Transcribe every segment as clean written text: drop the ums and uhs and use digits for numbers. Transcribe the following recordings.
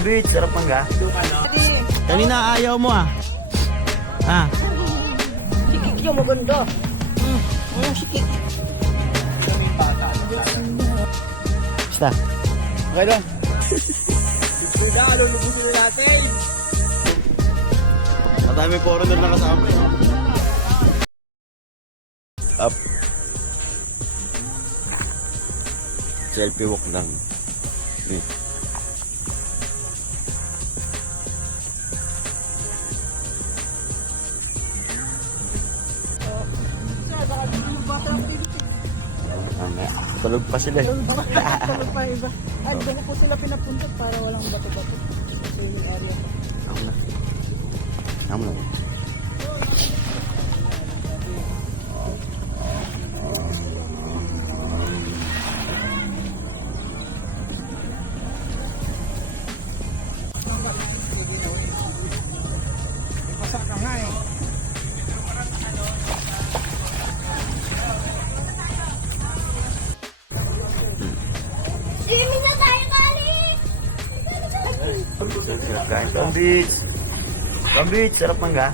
Tombits, sarap mangga. Kanina ayaw mo ah. Ha? Sikik yung maganda. Sikik. Basta. Okay lang. Regalo, lubusin na natin. Matay may foreigner na kasama eh. Up. Selfie walk lang. Eh. Tulog pa sila eh. Tulog pa iba. Ay, doon po sila pinapunta para walang bato-bato sa swimming area. Ako na. Ako na. Masak ka nga eh. Swimming na tayo, Kali! Kain Tombits. Tombits, sarap mangga.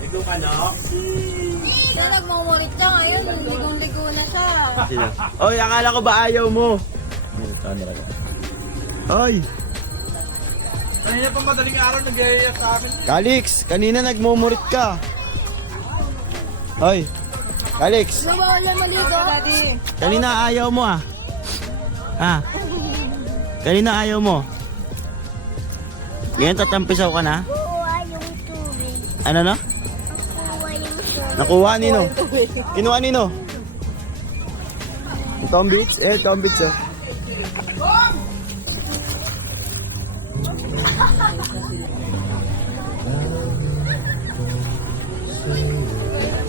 Siya nagmamurit siya ngayon, ligong-ligo na siya. Sino? Oy, akala ko ba ayaw mo? Oy, Kanina pa madaling araw nag-iiyak sa akin. Calix, kanina nagmumurit ka. Oy, Calix, Bawal na maligo. kanina ayaw mo ah. Ha? Kanina ayaw mo. Ngayon tatampisaw ka na? Kuha yung tubig. Ano na? Kuha yung tubig. Nakuha nino? Kinuha nino? Tombits? Tombits eh.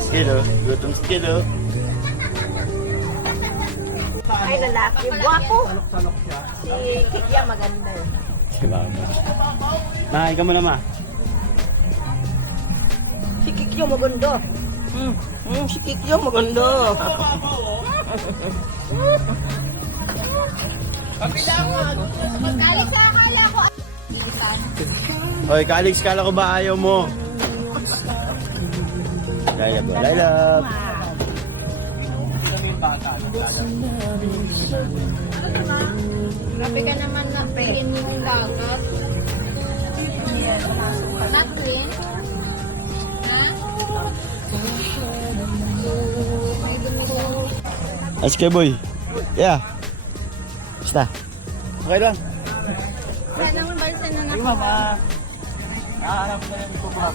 Skilo, gutom skilo. Ay, lalaki. Guwapo. Si Kikya maganda. Si Mama. Nakain ka muna ma. Si Kikya maganda. Si Kikya maganda. Kali sa akala ko. Oy, Calix, kala ko ba ayaw mo? Lailab, lailab. Grabe ka naman na clean yung dagat. Not clean? Ha? SK boy. Yeah. Basta. Okay lang. Wala naman balsa na Di ba ba? Nakaharap na yung kukuha.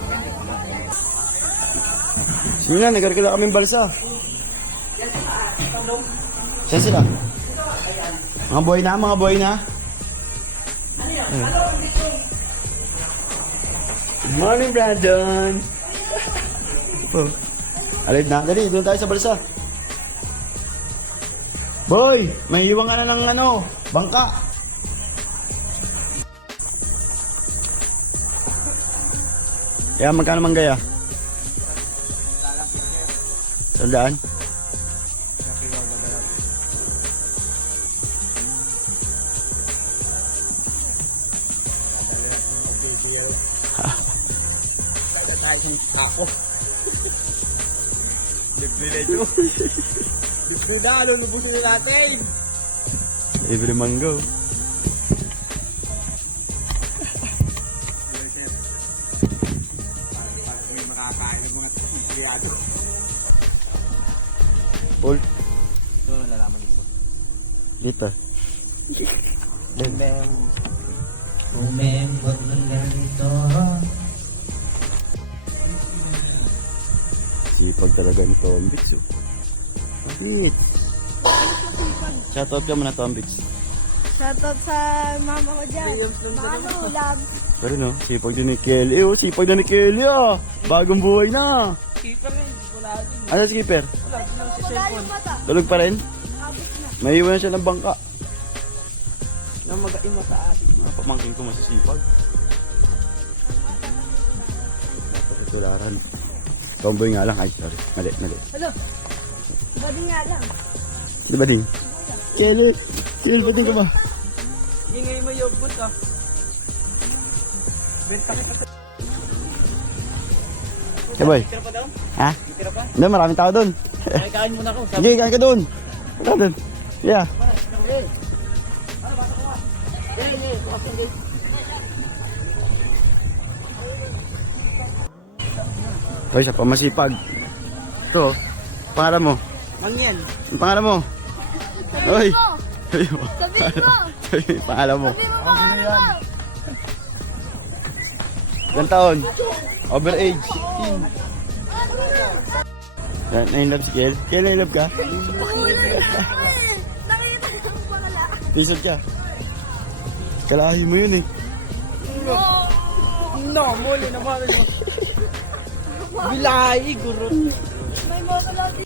Sige na, nagkarkala kaming balsa. Saan sila? Mga boy na, mga boy na. Good morning, Brandon. Oh. Alid na, dali, doon tayo sa balsa. Boy, may iwan ka na ng ano, bangka. Kaya magkano man gaya? Sandaan? Ako. Regalo, lubusin na natin. Every mango. May makakain ng mga isriyado. Paul, Ito, nalalaman nito. dito. Umembot ng ganito. Sipag talaga ni Tombits. Tombits. Shoutout ka muna, Tombits. Shoutout sa mama ko dyan. Mano, love. Pero no, sipag din ni Kelly. Sipag na ni Kelly ah. Bagong buhay na. Keeper rin, wala din. Ano si Skipper? Wala din lang si Wala yung mata. Tulog pa rin? Abot na. May iwan siya ng bangka. Nang mag-aima sa atin. Mga pamangkin ko masisipag. Napakatularan. Tomboy nga lang. Ay, sorry. Mali. Hello. Bading nga lang. Di ba din? Kelly! Kelly, ba't din ka ba? Ingay mo yobot ah. Hey boy. Tira pa daw? Ha? Tira pa? Hindi, maraming tao doon. Ay, kain muna ako. Sige, kain ka doon. Kain doon. Yeah. Hoy, siya pa masipag. Ito, pangalan mo. Mangyan. Ang pangalan mo. Hoy. Hoy, Sabihin mo! hoy, pangalan mo. Sabihin mo pangalan mo! Ilang taon? Overage. Yan, na-inlove si Kel. Kel, na-inlove ka? Nakita ko pala. Pisod ka. Kalahi mo yun eh. No, muli naman. Bilay, guro. May mawala din.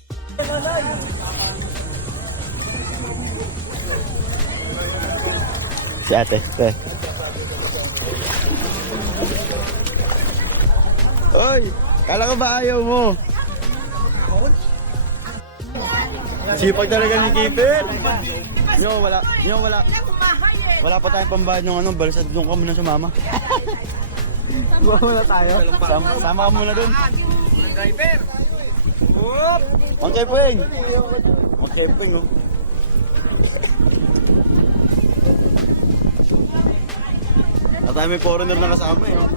Si ate, te. Hoy, kala ko ba ayaw mo? Sipag talaga ni Kipit. Wala. Wala pa tayong pambayad ng ano, balsad doon ka muna sa mama. Wala tayo. Sama ka muna doon. Driver. Ang kepeng. Ang kepeng, oh. At tayo may foreigner na kasama, eh. Oh.